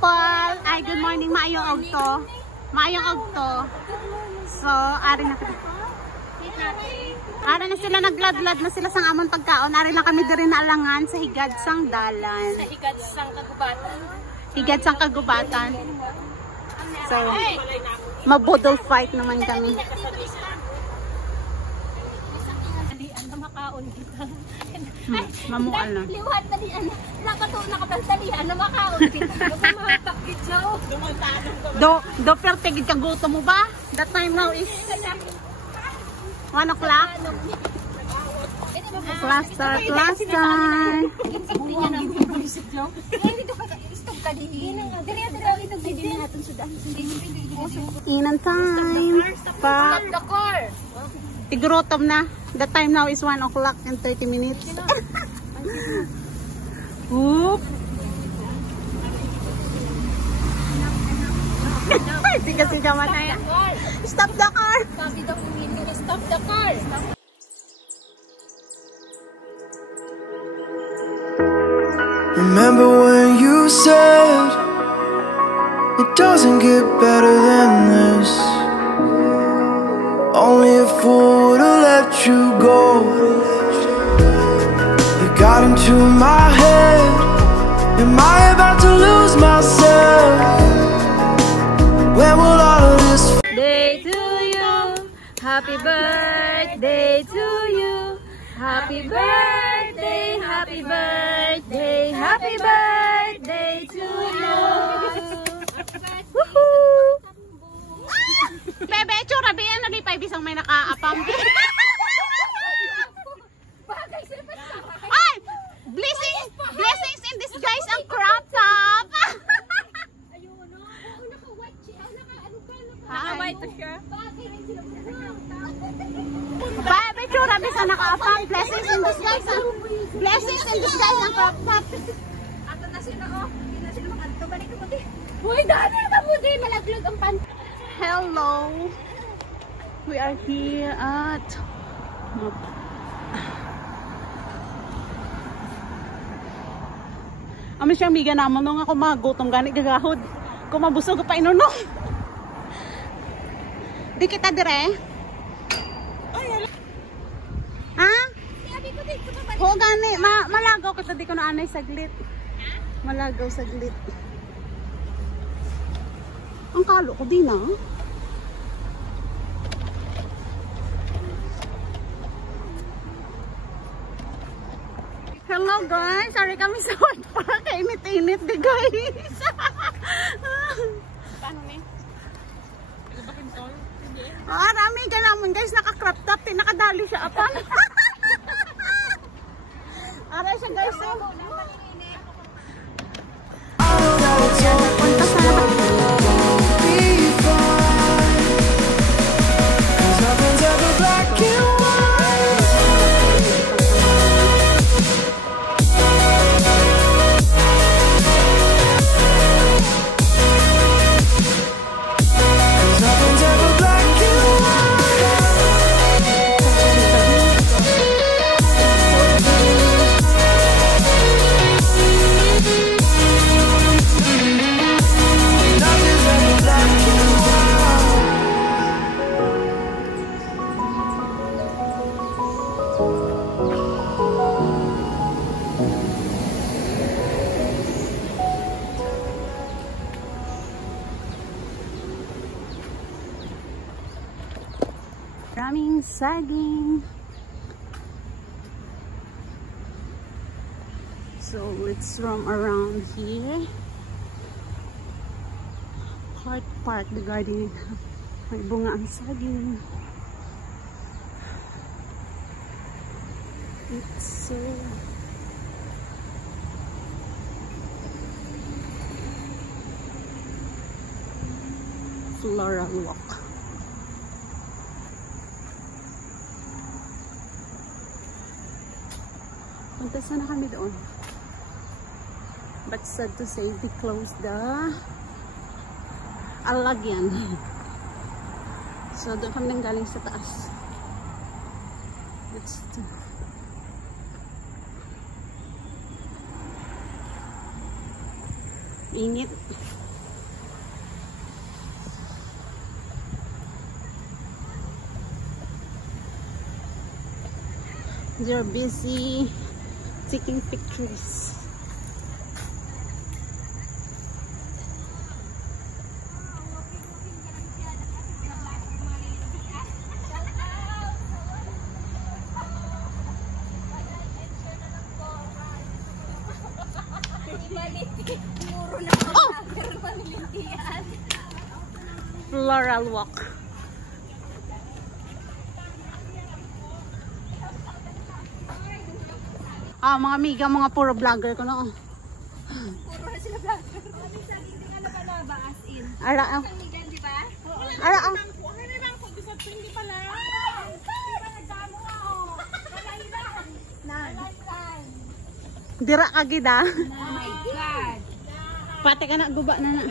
people! Ay, good morning, maayong ogto. Maayong ogto. So, ari na kita. Ari na sila, nagladlad na sila sang amon pagkaon. Ari na kami diri na alangan sa higad sang dalan. Sa higad sang kagubatan. Higad sang kagubatan. So, mabodol fight naman kami. Dalian na makaon kita. Mamual na. Liwat dalian. Nakatuna ka pang dalian na makaon kita. Mahatak kitsaw. Do pertegid ka guto mo ba? That time now is 1 o'clock. Class start. Inan time. Stop the car. Tigurotom na. The time now is 1 o'clock and 30 minutes. Whoop. Siga-siga matay. Stop the car. Sabi daw hindi stop the car. Remember when you said it doesn't get better than this? Only a fool would have let you go. You got into my head. Am I about to lose myself? When will all of this Day to you, happy birthday to you, happy birthday, happy birthday, happy birthday to you. Woohoo! Bebe, tsura, biyan na di pa ibisang may nakaapam. Ay! Blessings in disguise ang crop top! Naka-white to siya. Bebe, tsura, bisa nakaapam. Blessings in disguise ang crop top. Ato na sila, oh. Hindi na sila makanto. Balik na puti. Uy, dami na puti. Malaglag ang pan. Hello! We are here at Amin siyang miga naman nung ako magutom gani gagahod. Kung mabusog pa inunong. Di kita dire? Ha? Ho gani, malagaw kita di ko na anay saglit. Malagaw saglit. Ang kalo ko din ah. Hello guys, sorry kami sa Ward Park. Init-init di guys. Paano ni? Rami ka naman guys, naka-crop top. Nakadali siya apan. Aray siya guys. Punta sa maraming saging. So it's from around here. Heart Park, the garden. May bunga ang saging. It's so floral walk. Punta sana kami doon. But sad to say, they closed the Alagyan. So doon kami nang galing sa taas. It's Init. They're busy taking pictures. Floral walk. Mga amiga, mga puro vlogger ko na. Puro na sila vlogger. Minsan hindi nga nakalaba as in. Ara. Pamigan, di ba? Ara. Hindi pala. Nagdamo nga oh. Malailan. Malailan. Dira ka gida. Oh my God. Pati ka na guba na na.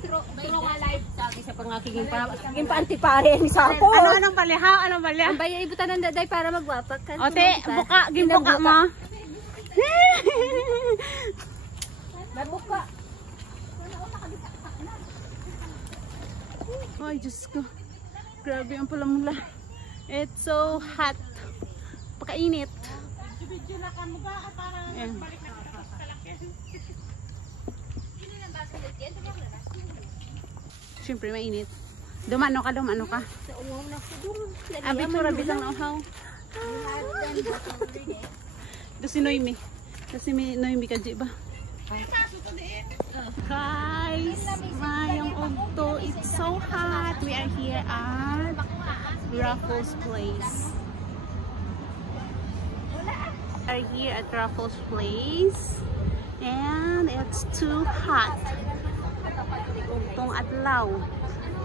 Tro nga live sabi sa pangakiging pa-antipare ni Sapo. Anong balihaw? Anong balihaw? Ang baya ibutan ng daday para magwapak ka. Ote, buka, gimbuka mo. Magbuka. Ay, Diyos ko. Grabe ang pulang-mula. It's so hot. Pakainit. Ayan. Siyempre mainit. Dumano ka. Abi pura bitang nauhaw. Kasi Noemi. Kasi Noemi ka di ba? Guys, mayong ugto. It's so hot. We are here at Raffles Place. We are here at Raffles Place. And it's too hot. Ugtong adlaw.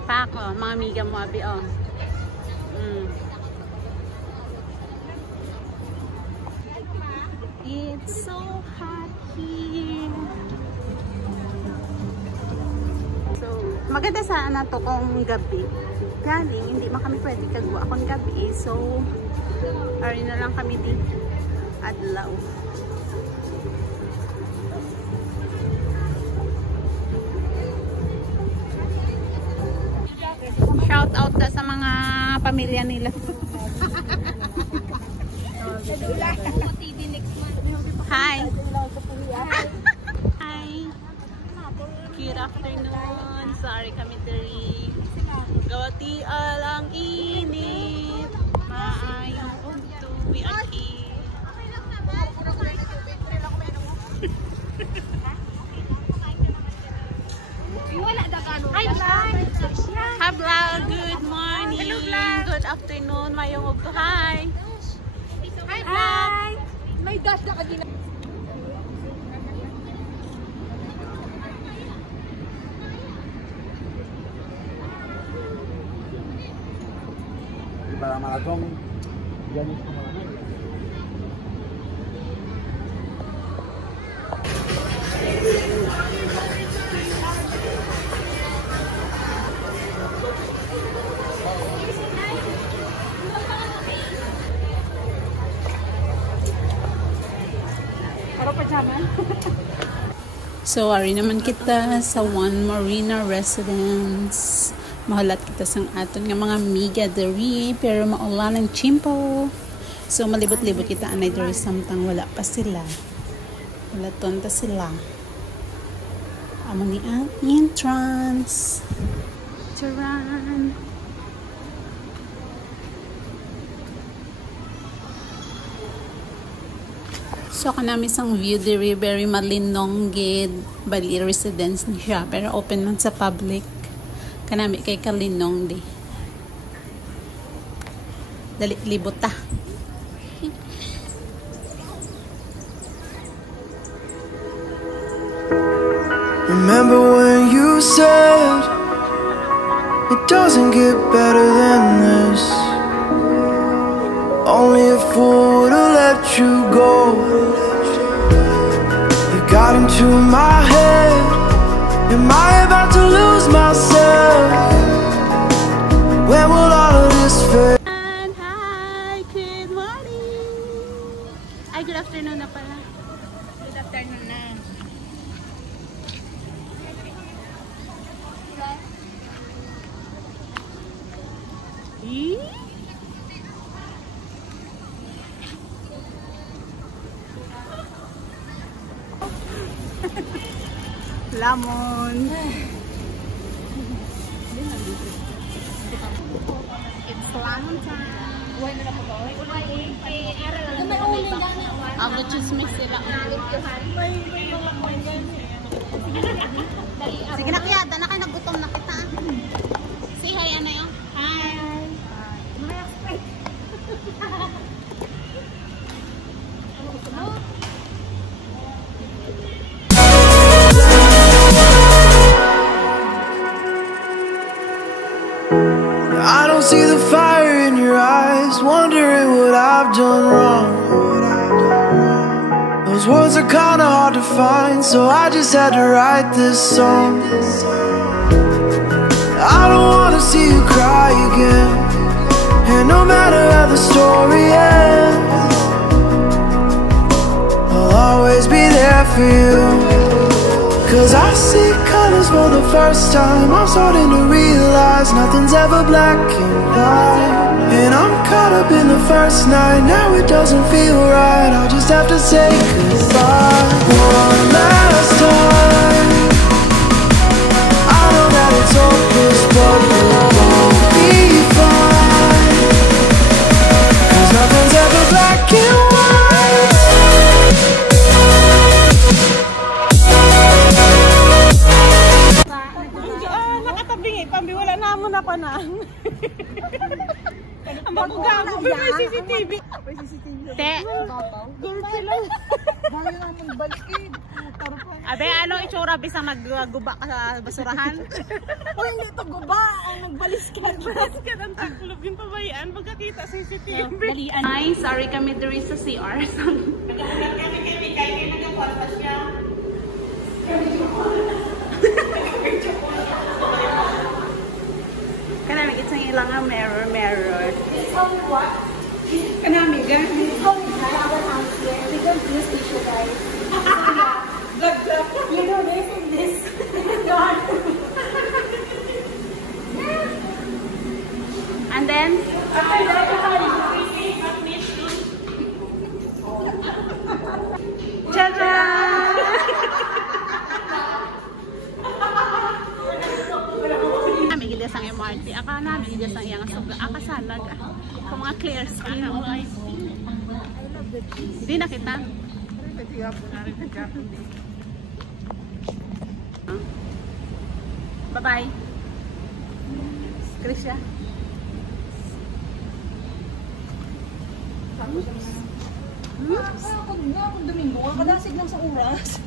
Pako, mga amiga mo abi oh. It's so hot here. So, maganda sana to kung gabi. Galing, hindi man kami pwede kagwa kung gabi. So, ari na lang kami din adlaw. Shout out ka sa mga pamilya nila. Hi. Hi. Good afternoon. Sorry kami diri. Gawati alang init. Maayong ugto. We are here. Hi vlog. Hi vlog. Good morning. Hello vlog. Good afternoon. Mayong ugto. Hi. Hi vlog. May dash na kagina. Para maratón ya no. So, ari naman kita sa One Marina Residence. Mahalat kita sang aton nga mga miga diri, pero maulan ng chimpo. So, malibot-libot kita anay diri samtang wala pa sila. Wala tonta sila. Amo ni ang entrance. Taran. So, kanami sang view diri, very malinong gid. Bali, residence ni siya. Pero open man sa public. Kanami kay kalinong di. Dali, libot ta. Remember when you said it doesn't get better than this? Only a fool would have let you go. You got into my head. Am I about to lose myself? When will all of this fade? And hi, good morning. Ay, good afternoon na pala. Good afternoon na. Eee? Lamon. It's lemon time. Ako chismis sila. Sige na kaya, na kayo nagutom na kita. Say hi, ano yun? Hi. I don't see the fire in your eyes, wondering what I've done wrong. Those words are kinda hard to find, so I just had to write this song. I don't wanna see you cry again, and no matter how the story ends, I'll always be there for you. Cause I see colors for the first time. I'm starting to realize nothing's ever black and white. And I'm caught up in the first night. Now it doesn't feel right. I'll just have to say goodbye one last time. I know that it's hopeless, but we'll both be fine. Cause nothing's ever black and white. Pambi, wala na mo na pa na. Ang bago-gago, may CCTV. Te, gold sila. Abe, ano itsura bisang nagguba ka sa basurahan? O hindi ito guba, nagbalis ka. Nagbalis ka ng taklob yung pabayaan pagkakita CCTV. Ay, sorry kami diri sa CR. Nagkakulat kami kaya nagkakwarta siya. Kanami itong ilang nga mirror. Kanami ga? You know this and this. And then? Sang MRT. Aka namin hindi sang iyang suga. Aka sanag. Kung mga clear skin. Hindi na kita. Bye-bye. Krisha. Ako Domingo, kadasig lang sa oras.